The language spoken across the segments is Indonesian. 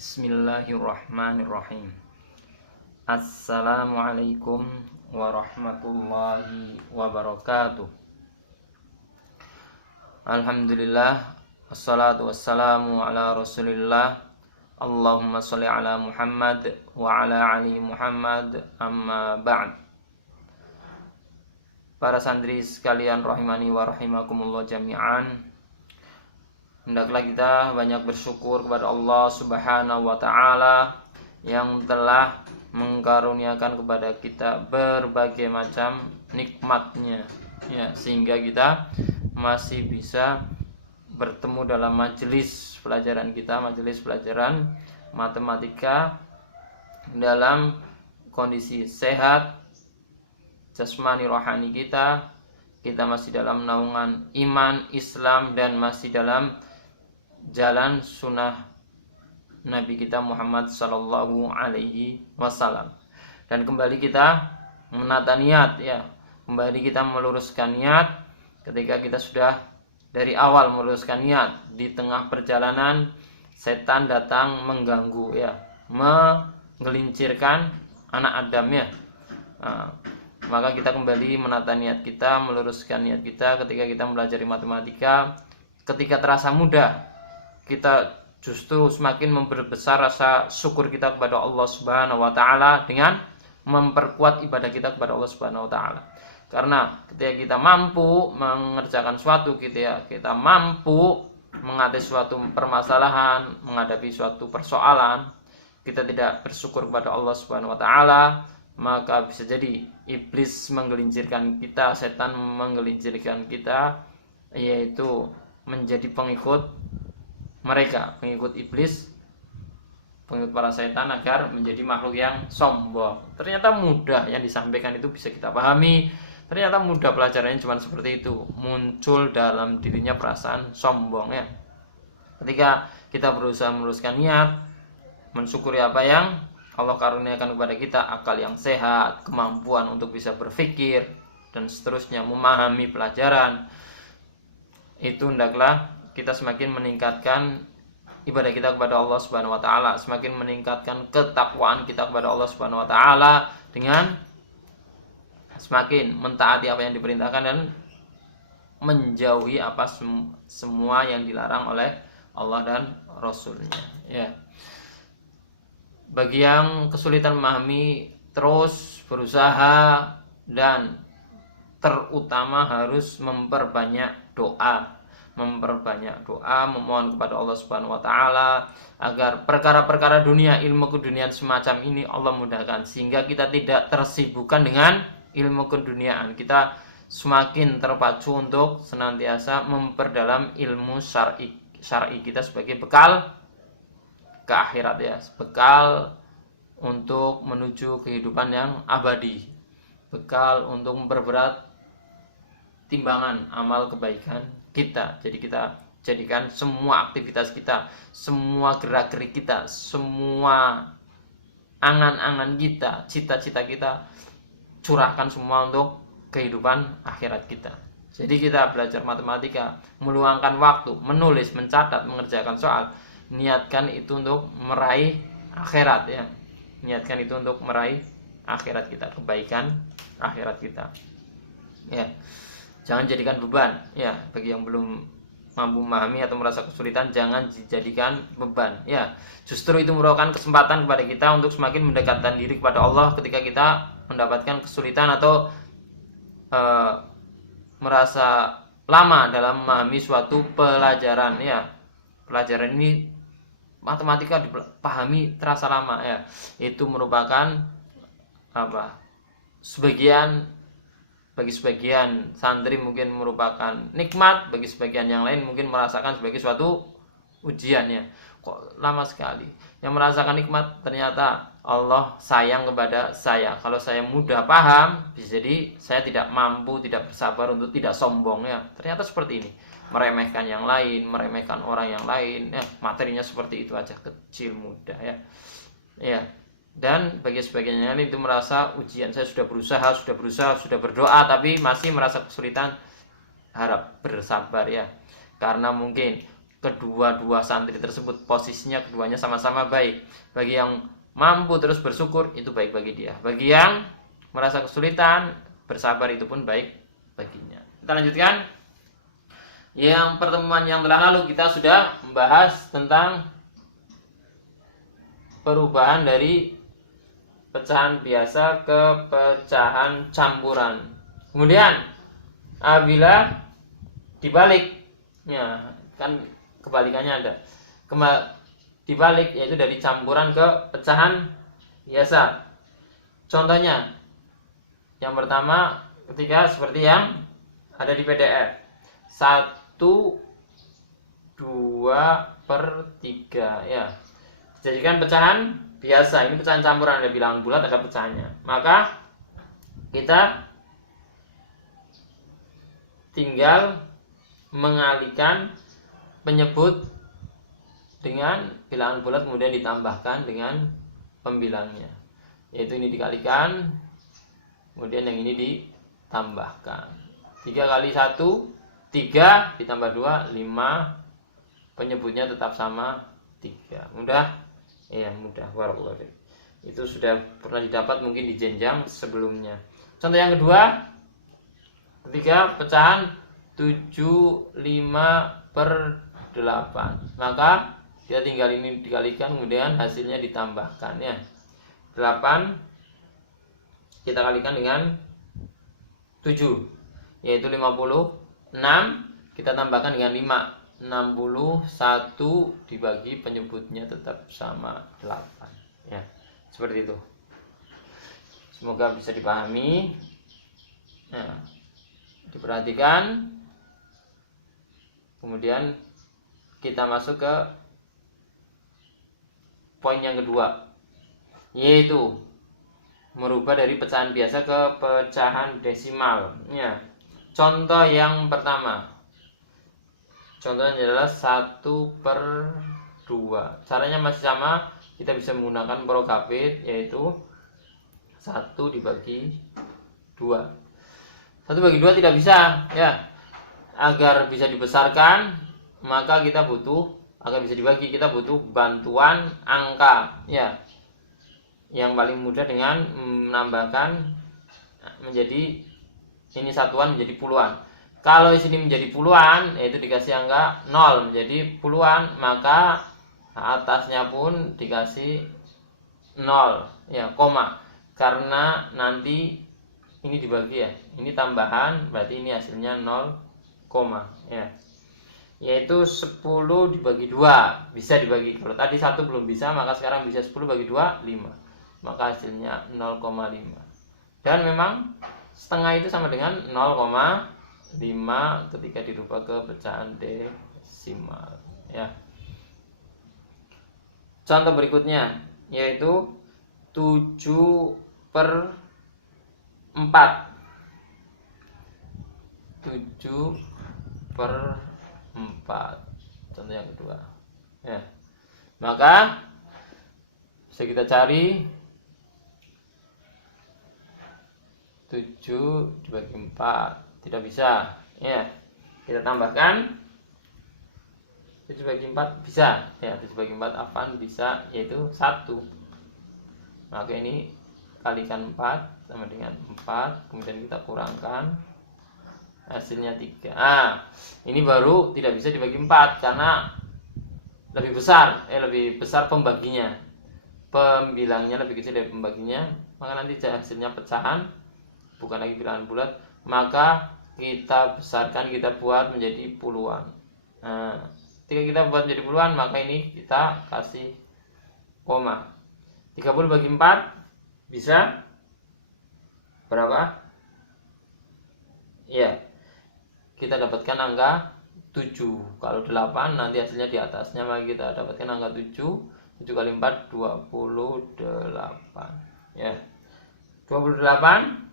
Bismillahirrahmanirrahim. Assalamualaikum warahmatullahi wabarakatuh. Alhamdulillah, wassalatu wassalamu ala rasulillah. Allahumma sholli ala Muhammad wa ala ali Muhammad, amma ba'd. Para santri sekalian rahimani wa rahimakumullah jami'an, hendaklah kita banyak bersyukur kepada Allah Subhanahu wa Ta'ala yang telah mengkaruniakan kepada kita berbagai macam nikmatnya, ya, sehingga kita masih bisa bertemu dalam majelis pelajaran kita, majelis pelajaran matematika, dalam kondisi sehat jasmani rohani kita masih dalam naungan iman, Islam, dan masih dalam jalan sunnah Nabi kita Muhammad Sallallahu Alaihi Wasallam. Dan kembali kita menata niat, ya, kembali kita meluruskan niat. Ketika kita sudah dari awal meluruskan niat, di tengah perjalanan setan datang mengganggu, ya, menggelincirkan anak Adam, ya. Maka kita kembali menata niat kita, meluruskan niat kita ketika kita mempelajari matematika. Ketika terasa mudah, kita justru semakin memperbesar rasa syukur kita kepada Allah Subhanahu wa Ta'ala dengan memperkuat ibadah kita kepada Allah Subhanahu wa Ta'ala. Karena ketika kita mampu mengerjakan suatu, kita mampu mengatasi suatu permasalahan, menghadapi suatu persoalan, kita tidak bersyukur kepada Allah Subhanahu wa Ta'ala, maka bisa jadi iblis menggelincirkan kita, setan menggelincirkan kita, yaitu menjadi pengikut mereka, pengikut iblis, pengikut para setan, agar menjadi makhluk yang sombong. Ternyata mudah yang disampaikan itu bisa kita pahami. Ternyata mudah pelajarannya cuma seperti itu. Muncul dalam dirinya perasaan sombong, ya. Ketika kita berusaha meluruskan niat, mensyukuri apa yang Allah karuniakan kepada kita, akal yang sehat, kemampuan untuk bisa berpikir, dan seterusnya, memahami pelajaran, itu hendaklah kita semakin meningkatkan ibadah kita kepada Allah Subhanahu wa Ta'ala, semakin meningkatkan ketakwaan kita kepada Allah Subhanahu wa Ta'ala dengan semakin mentaati apa yang diperintahkan dan menjauhi apa semua yang dilarang oleh Allah dan Rasulnya, ya. Bagi yang kesulitan memahami, terus berusaha dan terutama harus memperbanyak doa, memohon kepada Allah Subhanahu wa Ta'ala agar perkara-perkara dunia, ilmu keduniaan semacam ini Allah mudahkan, sehingga kita tidak tersibukkan dengan ilmu keduniaan. Kita semakin terpacu untuk senantiasa memperdalam ilmu syar'i kita sebagai bekal ke akhirat, ya, bekal untuk menuju kehidupan yang abadi, bekal untuk memperberat timbangan amal kebaikan kita. Jadi kita jadikan semua aktivitas kita, semua gerak-gerik kita, semua angan-angan kita, cita-cita kita, curahkan semua untuk kehidupan akhirat kita. Jadi kita belajar matematika, meluangkan waktu, menulis, mencatat, mengerjakan soal, niatkan itu untuk meraih akhirat, ya. Niatkan itu untuk meraih akhirat kita, kebaikan akhirat kita, ya. Jangan jadikan beban, ya. Bagi yang belum mampu memahami atau merasa kesulitan, jangan dijadikan beban, ya. Justru itu merupakan kesempatan kepada kita untuk semakin mendekatkan diri kepada Allah ketika kita mendapatkan kesulitan atau merasa lama dalam memahami suatu pelajaran, ya. Pelajaran ini, matematika dipahami terasa lama, ya. Itu merupakan bagi sebagian santri mungkin merupakan nikmat, bagi sebagian yang lain mungkin merasakan sebagai suatu ujian, ya. Kok lama sekali? Yang merasakan nikmat, ternyata Allah sayang kepada saya. Kalau saya mudah paham, bisa jadi saya tidak mampu, tidak bersabar untuk tidak sombong, ya. Ternyata seperti ini, meremehkan yang lain, meremehkan orang yang lain, ya. Materinya seperti itu aja, kecil, mudah, ya. Ya. Dan bagi sebagian yang lain itu merasa ujian. Saya sudah berusaha, sudah berdoa, tapi masih merasa kesulitan. Harap bersabar, ya. Karena mungkin kedua-dua santri tersebut posisinya keduanya sama-sama baik. Bagi yang mampu terus bersyukur, itu baik bagi dia. Bagi yang merasa kesulitan, bersabar, itu pun baik baginya. Kita lanjutkan. Yang pertemuan yang telah lalu kita sudah membahas tentang perubahan dari pecahan biasa ke pecahan campuran. Kemudian apabila dibalik, ya kan kebalikannya ada. Dibalik yaitu dari campuran ke pecahan biasa. Contohnya yang pertama ketika seperti yang ada di PDF 1/2/3 ya, dijadikan pecahan biasa. Ini pecahan campuran, ada bilangan bulat, ada pecahannya. Maka kita tinggal mengalihkan penyebut dengan bilangan bulat, kemudian ditambahkan dengan pembilangnya, yaitu ini dikalikan, kemudian yang ini ditambahkan. 3 kali 1 3, ditambah 2 5, penyebutnya tetap sama 3. Mudah? Ya, mudah. Barakallahu. Itu sudah pernah didapat mungkin di jenjang sebelumnya. Contoh yang kedua, ketika pecahan 7/5/8, maka kita tinggal ini dikalikan, kemudian hasilnya ditambahkan ya. 8 kita kalikan dengan 7, yaitu 56. Kita tambahkan dengan 5, 61 dibagi penyebutnya tetap sama 8 ya. Seperti itu. Semoga bisa dipahami. Nah, diperhatikan. Kemudian kita masuk ke poin yang kedua, yaitu merubah dari pecahan biasa ke pecahan desimal ya. Contoh yang pertama, contohnya adalah 1/2. Caranya masih sama, kita bisa menggunakan prokapit, yaitu 1 dibagi 2. 1/2 tidak bisa ya. Agar bisa dibesarkan, maka kita butuh, agar bisa dibagi, kita butuh bantuan angka ya. Yang paling mudah dengan menambahkan menjadi ini satuan menjadi puluhan. Kalau di sini menjadi puluhan, yaitu dikasih angka 0 menjadi puluhan, maka atasnya pun dikasih 0 ya, koma. Karena nanti ini dibagi ya, ini tambahan, berarti ini hasilnya 0, ya. Yaitu 10 dibagi 2 bisa dibagi. Kalau tadi 1 belum bisa, maka sekarang bisa 10 bagi 2 5. Maka hasilnya 0,5. Dan memang setengah itu sama dengan 0,5 ketika dirubah ke pecahan desimal ya. Contoh berikutnya yaitu 7/4. 7/4. Contoh yang kedua ya. Maka bisa kita cari 7 dibagi 4 tidak bisa ya. Kita tambahkan 7 bagi 4 bisa ya. 7 bagi 4 apaan bisa, yaitu 1. Maka ini kalikan 4 sama dengan 4, kemudian kita kurangkan, hasilnya 3. Ini baru tidak bisa dibagi 4 karena lebih besar pembaginya. Pembilangnya lebih kecil dari pembaginya, maka nanti hasilnya pecahan, bukan lagi bilangan bulat, maka kita besarkan, kita buat menjadi puluhan. Ketika kita buat menjadi puluhan, maka ini kita kasih koma. 30 bagi 4 bisa berapa? Ya, kita dapatkan angka 7. Kalau 8 nanti hasilnya di atasnya, maka kita dapatkan angka 7. 7 kali 4 28 ya. 28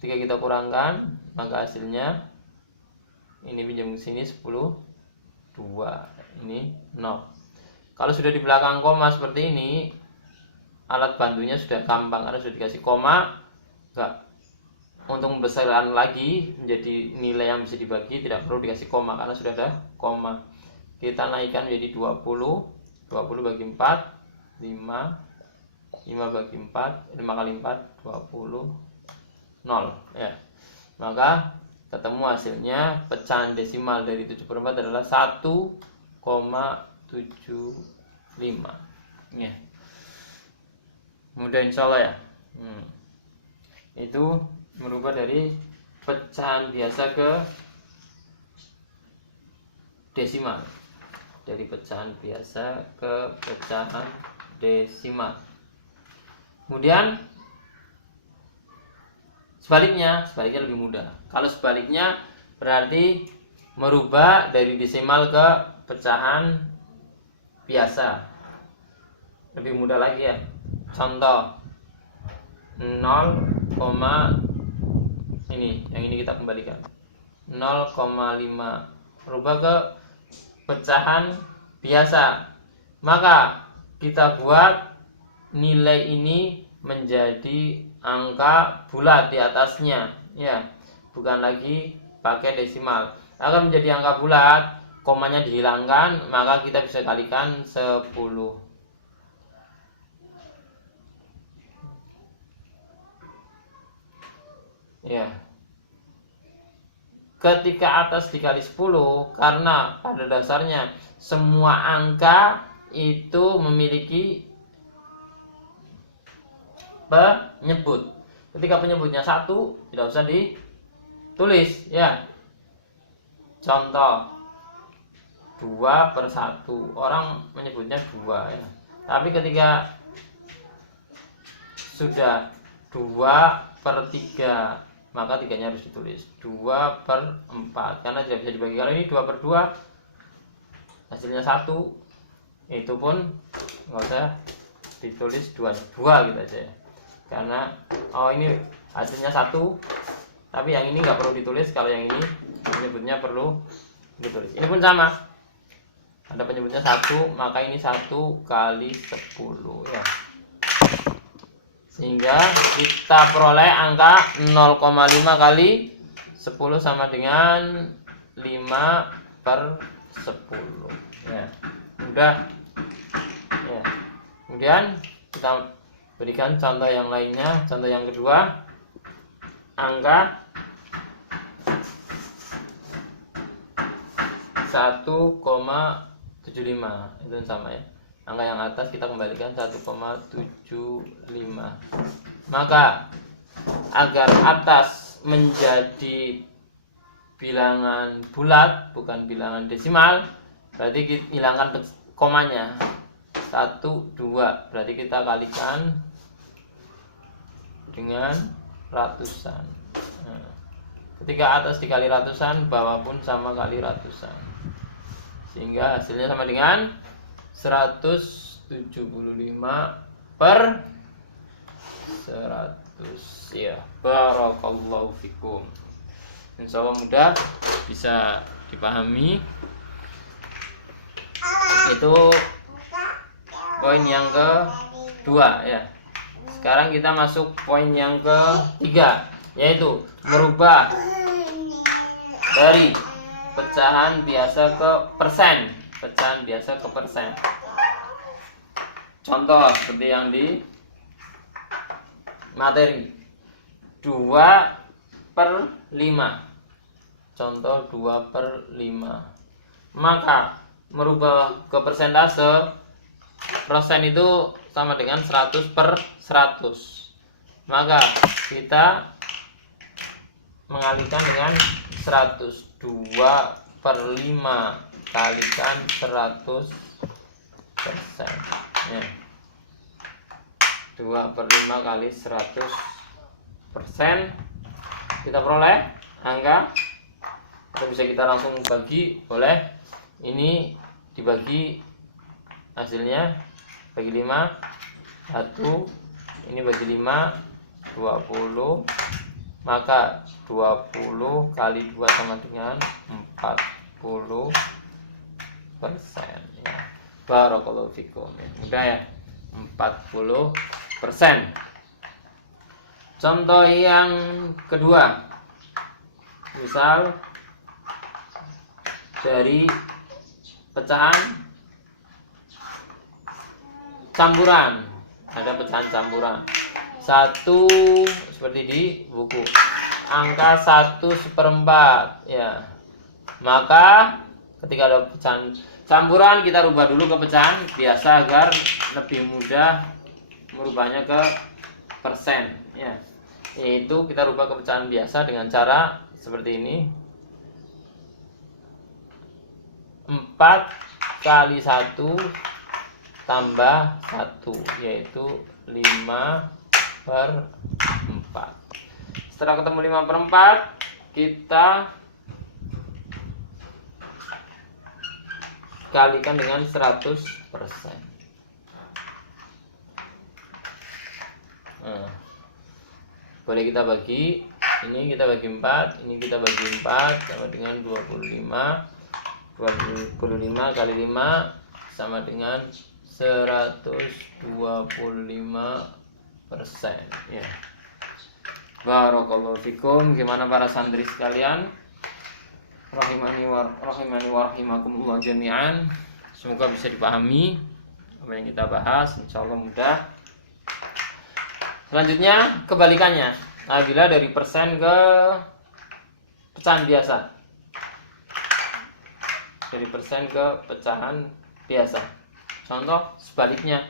ketika kita kurangkan, maka hasilnya ini pinjam ke sini 10 2, ini 0. Kalau sudah di belakang koma seperti ini, alat bantunya sudah gampang karena sudah dikasih koma, enggak untuk membesarkan lagi menjadi nilai yang bisa dibagi, tidak perlu dikasih koma karena sudah ada koma. Kita naikkan menjadi 20 bagi 4 5 bagi 4 5 kali 4 20 0 ya. Maka ketemu hasilnya pecahan desimal dari 7/4 adalah 1,75 ya. Mudah insya Allah ya. Itu merubah dari pecahan biasa ke desimal, dari pecahan biasa ke pecahan desimal. Kemudian sebaliknya lebih mudah. Kalau sebaliknya berarti merubah dari desimal ke pecahan biasa, lebih mudah lagi ya. Contoh 0, ini yang ini kita kembalikan 0,5 rubah ke pecahan biasa, maka kita buat nilai ini menjadi angka bulat di atasnya ya, bukan lagi pakai desimal, akan menjadi angka bulat, komanya dihilangkan, maka kita bisa kalikan 10 ya. Ketika atas dikali 10, karena pada dasarnya semua angka itu memiliki penyebut. Ketika penyebutnya 1, tidak usah ditulis ya. Contoh 2/1, orang menyebutnya 2 ya. Tapi ketika sudah 2/3, maka 3-nya harus ditulis 2/4 karena tidak bisa dibagi. Kalau ini 2/2 hasilnya 1, itu pun nggak usah ditulis 2 gitu aja ya. Karena ini hasilnya 1, tapi yang ini nggak perlu ditulis. Kalau yang ini penyebutnya perlu ditulis. Ini pun sama, ada penyebutnya 1, maka ini 1 kali 10 ya. Sehingga kita peroleh angka 0,5 kali 10 sama dengan 5/10 ya. Mudah ya. Kemudian kita berikan contoh yang lainnya. Contoh yang kedua, angka 1,75 itu sama ya. Angka yang atas kita kembalikan 1,75. Maka agar atas menjadi bilangan bulat bukan bilangan desimal, berarti kita hilangkan komanya 1, 2, berarti kita kalikan dengan ratusan. Ketika atas dikali ratusan, bawah pun sama kali ratusan, sehingga hasilnya sama dengan 175/100 ya. Barakallahu fikum. Insya Allah mudah bisa dipahami. Itu poin yang kedua ya. Sekarang kita masuk poin yang ketiga, yaitu merubah dari pecahan biasa ke persen. Pecahan biasa ke persen. Contoh seperti yang di materi 2/5. Contoh 2/5. Maka merubah ke persentase, persen itu sama dengan 100/100. Maka kita mengalihkan dengan 100. 2/5 kalikan 100% ya. 2/5 kali 100%, kita peroleh angka, atau bisa kita langsung bagi, boleh. Ini dibagi, hasilnya bagi 5 1, ini bagi 5 20, maka 20 kali 2 sama dengan 40% ya. Barakallahu fikum ya. Mudah ya, 40%. Contoh yang kedua, misal dari pecahan campuran, ada pecahan campuran 1 seperti di buku, angka 1/4 ya. Maka ketika ada pecahan campuran, kita rubah dulu ke pecahan biasa agar lebih mudah merubahnya ke persen ya. Yaitu kita rubah ke pecahan biasa dengan cara seperti ini. 4 kali 1 tambah 1, yaitu 5/4. Setelah ketemu 5/4, kita kalikan dengan 100%. Nah, boleh kita bagi, ini kita bagi 4, ini kita bagi 4, sama dengan 25. 25 kali 5 sama dengan 125% ya. Barakallahu fikum. Gimana para santri sekalian, rahimani wa rahimakumullah jami'an. Semoga bisa dipahami apa yang kita bahas, insyaallah mudah. Selanjutnya kebalikannya, apabila dari persen ke pecahan biasa, dari persen ke pecahan biasa. Contoh sebaliknya,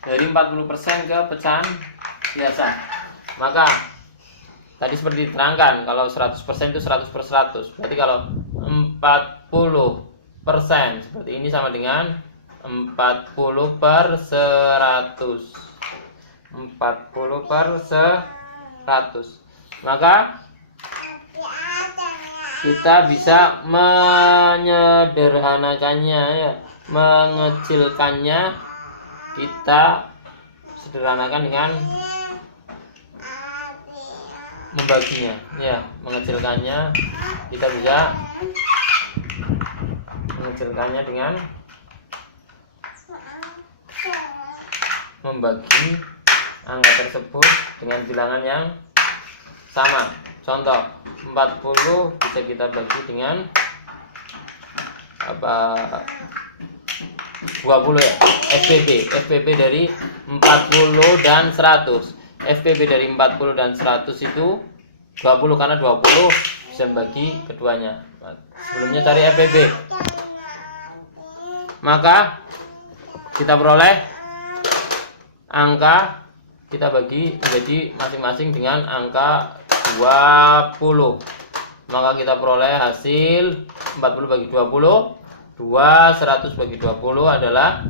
dari 40% ke pecahan biasa. Maka tadi seperti diterangkan, kalau 100% itu 100/100. Berarti kalau 40% seperti ini sama dengan 40/100. 40/100. Maka kita bisa menyederhanakannya ya, mengecilkannya. Kita sederhanakan dengan membaginya ya, mengecilkannya. Kita bisa mengecilkannya dengan membagi angka tersebut dengan bilangan yang sama. Contoh 40 bisa kita bagi dengan 20 ya. FPB dari 40 dan 100. FPB dari 40 dan 100 itu 20, karena 20 bisa bagi keduanya. Sebelumnya cari FPB. Maka kita peroleh angka, kita bagi menjadi masing-masing dengan angka 20. Maka kita peroleh hasil 40 bagi 20, 100 bagi 20 adalah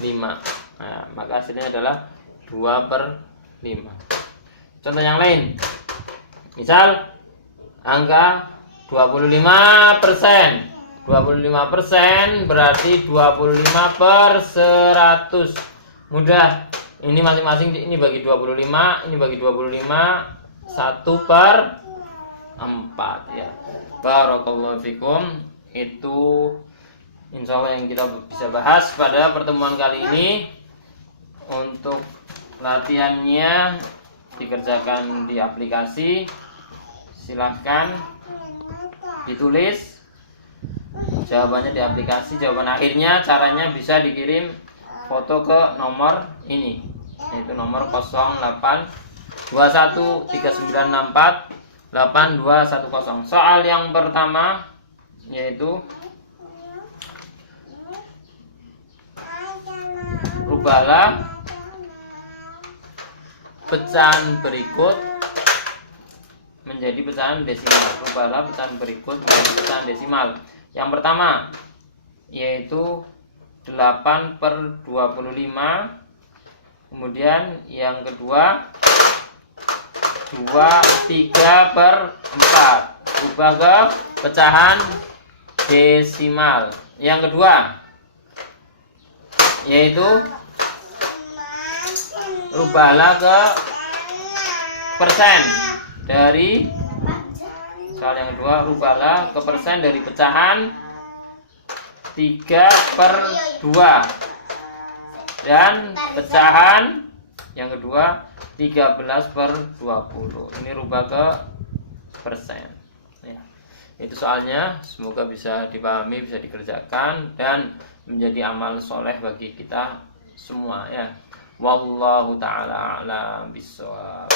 5. Nah, maka hasilnya adalah 2/5. Contoh yang lain, misal angka 25%. 25% berarti 25/100. Mudah. Ini masing-masing, ini bagi 25, ini bagi 25, 1/4 ya. Barakallahu fikum. Itu insyaallah yang kita bisa bahas pada pertemuan kali ini. Untuk latihannya dikerjakan di aplikasi. Silahkan ditulis jawabannya di aplikasi. Jawaban akhirnya caranya bisa dikirim foto ke nomor ini, yaitu nomor 082139648210. Soal yang pertama yaitu rubahlah pecahan berikut menjadi pecahan desimal. Rubahlah pecahan berikut menjadi pecahan desimal. Yang pertama yaitu 8/25. Kemudian yang kedua 3/4. Rubah ke pecahan desimal. Yang kedua yaitu rubahlah ke persen dari, soal yang kedua, rubahlah ke persen dari pecahan 3/2 dan pecahan Yang kedua 13/20. Ini rubah ke persen. Ya. Itu soalnya, semoga bisa dipahami, bisa dikerjakan dan menjadi amal soleh bagi kita semua ya. Wallahu ta'ala a'lam bissawab.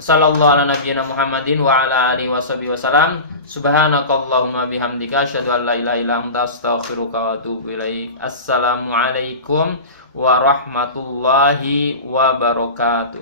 Sallallahu ala nabiyyina Muhammadin wa ala alihi washabihi wasallam. Subhanakallahumma bihamdika asyhadu an la ilaha illa anta astaghfiruka wa atubu ilaik. Assalamualaikum warahmatullahi wabarakatuh.